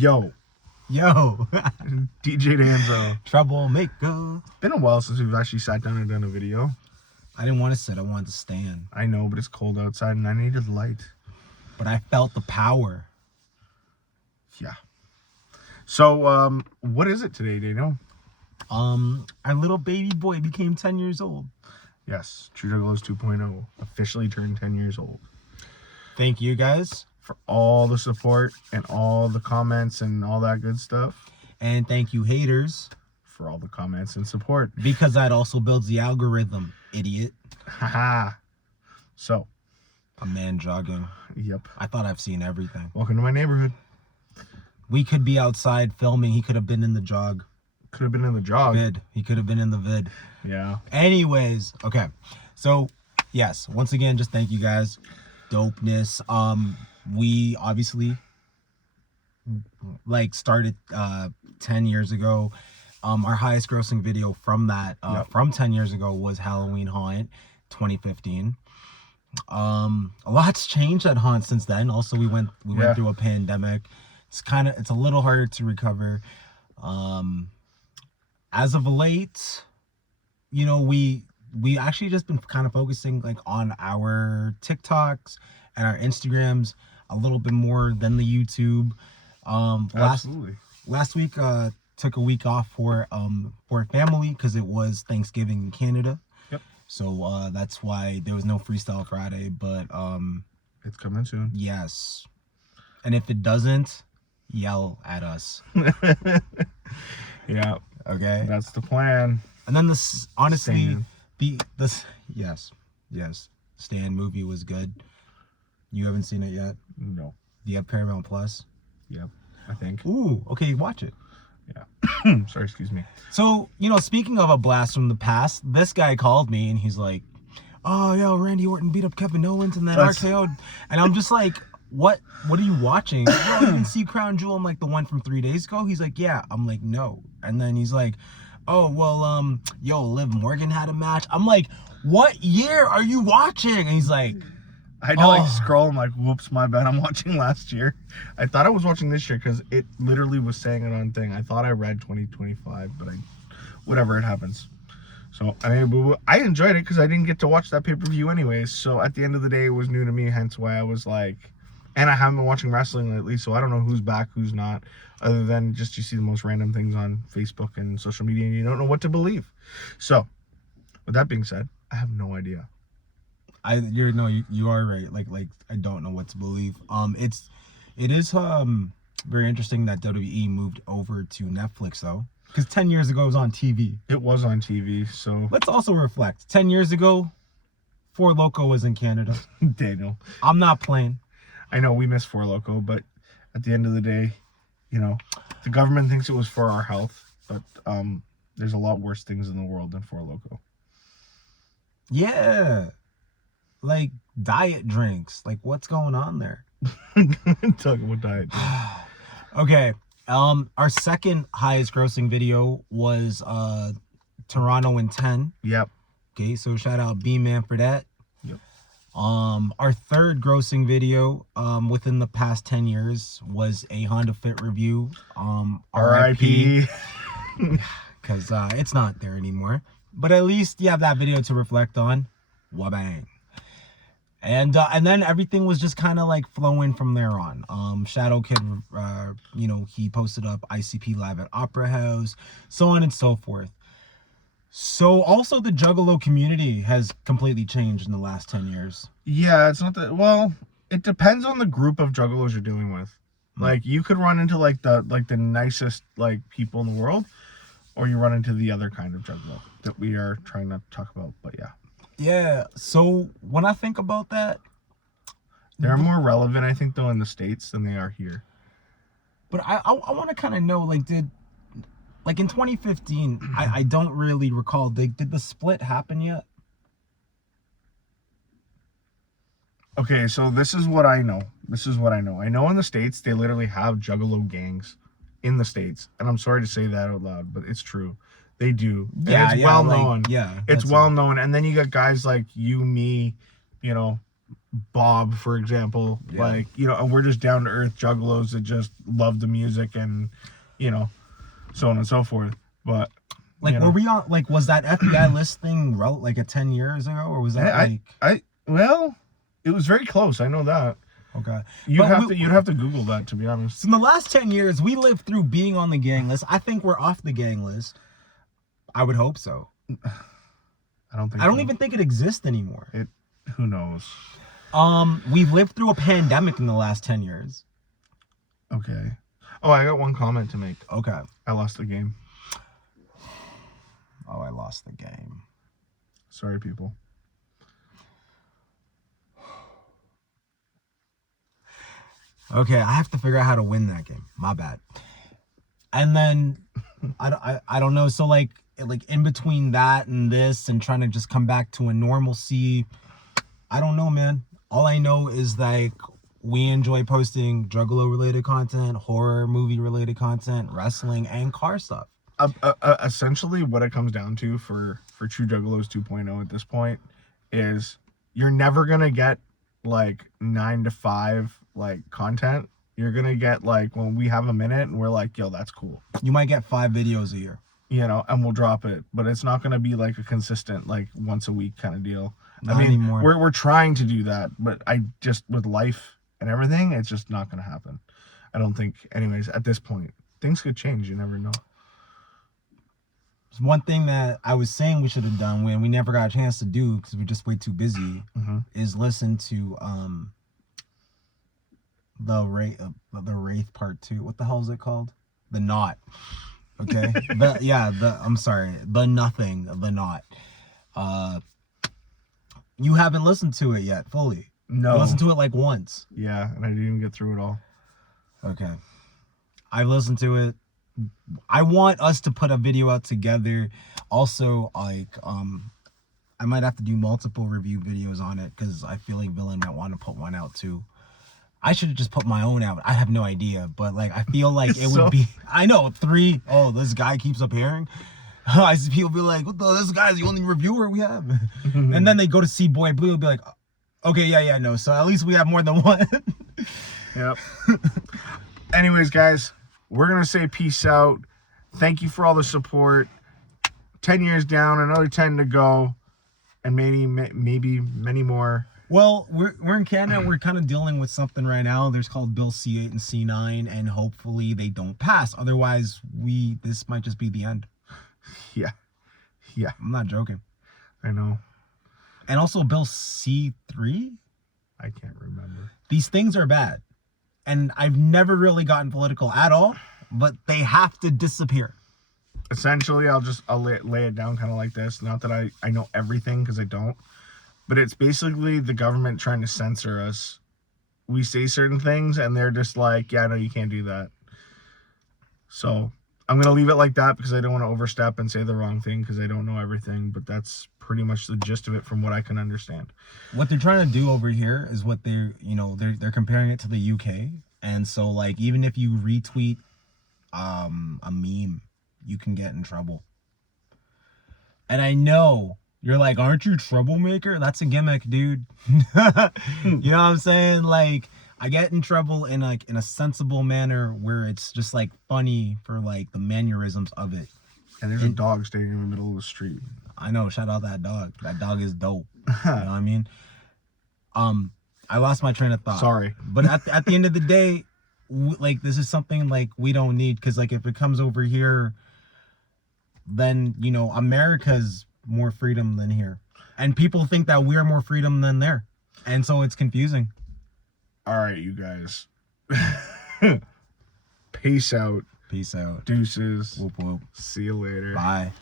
Yo. DJ Danzo. Troublemaker. Been a while since we've actually sat down and done a video. I didn't want to sit, I wanted to stand. I know, but it's cold outside and I needed light. But I felt the power. Yeah. So, what is it today, Daniel? Our little baby boy became 10 years old. Yes, True Juggalos 2.0 officially turned 10 years old. Thank you guys for all the support and all the comments and all that good stuff. And thank you haters for all the comments and support. Because that also builds the algorithm, idiot. Haha. So. A man jogging. Yep. I thought I've seen everything. Welcome to my neighborhood. We could be outside filming. He could have been in the jog. Could have been in the jog. Vid. He could have been in the vid. Yeah. Anyways, okay. So, yes, once again, just thank you guys. Dopeness. We obviously started 10 years ago. Our highest grossing video from that from 10 years ago was Halloween Haunt 2015. A lot's changed at Haunt since then. Also, we went through a pandemic. It's a little harder to recover. As of late, you know, we actually just been kind of focusing on our TikToks and our Instagrams a little bit more than the YouTube. Absolutely. Last week took a week off for family because it was Thanksgiving in Canada. Yep. So that's why there was no Freestyle Friday, but it's coming soon. Yes. And if it doesn't, yell at us. Yeah. Okay. That's the plan. And then this, honestly, Stan. Yes. Stan movie was good. You haven't seen it yet? No. Do you have Paramount Plus? Yep, I think. Ooh, okay, watch it. Yeah. Sorry, excuse me. So, you know, speaking of a blast from the past, this guy called me and he's like, oh, yo, Randy Orton beat up Kevin Owens and then RKO'd. And I'm just like, what are you watching? Yo, you didn't see Crown Jewel? I'm like, the one from 3 days ago? He's like, yeah. I'm like, no. And then he's like, oh, well, yo, Liv Morgan had a match. I'm like, what year are you watching? And he's like, I had to scroll. I'm like, whoops, my bad. I'm watching last year. I thought I was watching this year because it literally was saying it on thing. I thought I read 2025, but whatever, it happens. So, I enjoyed it because I didn't get to watch that pay-per-view anyways. So, at the end of the day, it was new to me, hence why I was like, and I haven't been watching wrestling lately, so I don't know who's back, who's not, other than just you see the most random things on Facebook and social media, and you don't know what to believe. So, with that being said, I have no idea. You are right. Like I don't know what to believe. It is very interesting that WWE moved over to Netflix though, because 10 years ago it was on TV. It was on TV. So let's also reflect. 10 years ago, Four Loko was in Canada. Daniel, I'm not playing. I know we miss Four Loko, but at the end of the day, you know, the government thinks it was for our health, but there's a lot worse things in the world than Four Loko. Yeah. Like diet drinks. Like what's going on there? Talking about diet drinks. Okay. Our second highest grossing video was Toronto in 10. Yep. Okay, so shout out B-Man for that. Yep. Our third grossing video within the past 10 years was a Honda Fit review. RIP. Because it's not there anymore. But at least you have that video to reflect on. Wabang. And then everything was just kind of like flowing from there on. Shadow Kid, you know, he posted up ICP Live at Opera House, so on and so forth. So also the Juggalo community has completely changed in the last 10 years. Yeah, it's not that, well, it depends on the group of juggalos you're dealing with. Like you could run into the nicest people in the world, or you run into the other kind of juggalo that we are trying not to talk about, but yeah. Yeah, so when I think about that, they're more relevant, I think, though, in the States than they are here. But I want to kind of know, in 2015, I don't really recall, did the split happen yet? Okay, so this is what I know. I know in the States, they literally have juggalo gangs in the States. And I'm sorry to say that out loud, but it's true. They do. It's well known. Yeah. It's well known. And then you got guys like you, me, you know, Bob, for example. Yeah. Like, you know, and we're just down to earth juggalos that just love the music and, you know, so on and so forth. But Like, you know, were we on, like, was that FBI list thing like a 10 years ago, or was that like, well, it was very close. I know that. okay. You'd have to Google that, to be honest. So in the last 10 years, we lived through being on the gang list. I think we're off the gang list. I would hope so. I don't think I don't so. even think it exists anymore. Who knows? We've lived through a pandemic in the last 10 years. Okay. Oh, I got one comment to make. Okay. I lost the game. Oh, I lost the game. Sorry, people. Okay, I have to figure out how to win that game. My bad. And then I don't know. So like in between that and this and trying to just come back to a normalcy, I don't know, man. All I know is like we enjoy posting Juggalo related content, horror movie related content, wrestling, and car stuff. Essentially, what it comes down to for True Juggalos 2.0 at this point is you're never gonna get like 9 to 5 like content. You're gonna get like when we have a minute and we're like, yo, that's cool. You might get 5 videos a year, you know, and we'll drop it, but it's not gonna be like a consistent like once a week kind of deal. Not I mean, anymore. we're trying to do that, but I just with life and everything, it's just not gonna happen. I don't think, anyways. At this point, things could change. You never know. One thing that I was saying we should have done when we never got a chance to do because we're just way too busy is listen to the Wraith Part 2. What the hell is it called? The Knot. Okay. I'm sorry. The Nothing. The Knot. You haven't listened to it yet fully. No. You listened to it like once. Yeah, and I didn't even get through it all. Okay. I listened to it. I want us to put a video out together. Also, like, I might have to do multiple review videos on it because I feel like Villain might want to put one out too. I should have just put my own out. I have no idea, but like, I feel like it would be. I know 3. Oh, this guy keeps appearing. I see people be like, "What the? This guy's the only reviewer we have," and then they go to see Boy Blue and be like, "Okay, yeah, no." So at least we have more than one. Yep. Anyways, guys. We're going to say peace out. Thank you for all the support. 10 years down, another 10 to go. And maybe many more. Well, we're in Canada. We're kind of dealing with something right now. There's called Bill C8 and C9. And hopefully they don't pass. Otherwise, this might just be the end. Yeah. I'm not joking. I know. And also Bill C3? I can't remember. These things are bad. And I've never really gotten political at all, but they have to disappear. Essentially, I'll lay it down kind of like this. Not that I know everything, because I don't. But it's basically the government trying to censor us. We say certain things, and they're just like, yeah, no, you can't do that. So I'm going to leave it like that, because I don't want to overstep and say the wrong thing, because I don't know everything. But that's pretty much the gist of it from what I can understand. What they're trying to do over here is what they're comparing it to the UK. And so, like, even if you retweet a meme, you can get in trouble. And I know you're like, aren't you a troublemaker? That's a gimmick, dude. You know what I'm saying? Like, I get in trouble in a sensible manner where it's just like funny for like the mannerisms of it. And there's a dog standing in the middle of the street. I know. Shout out that dog. That dog is dope. You know what I mean? I lost my train of thought. Sorry. But at the end of the day, like, this is something like we don't need, because like if it comes over here, then, you know, America's more freedom than here. And people think that we're more freedom than there. And so it's confusing. All right, you guys. Peace out. Peace out. Deuces. Whoop whoop. See you later. Bye.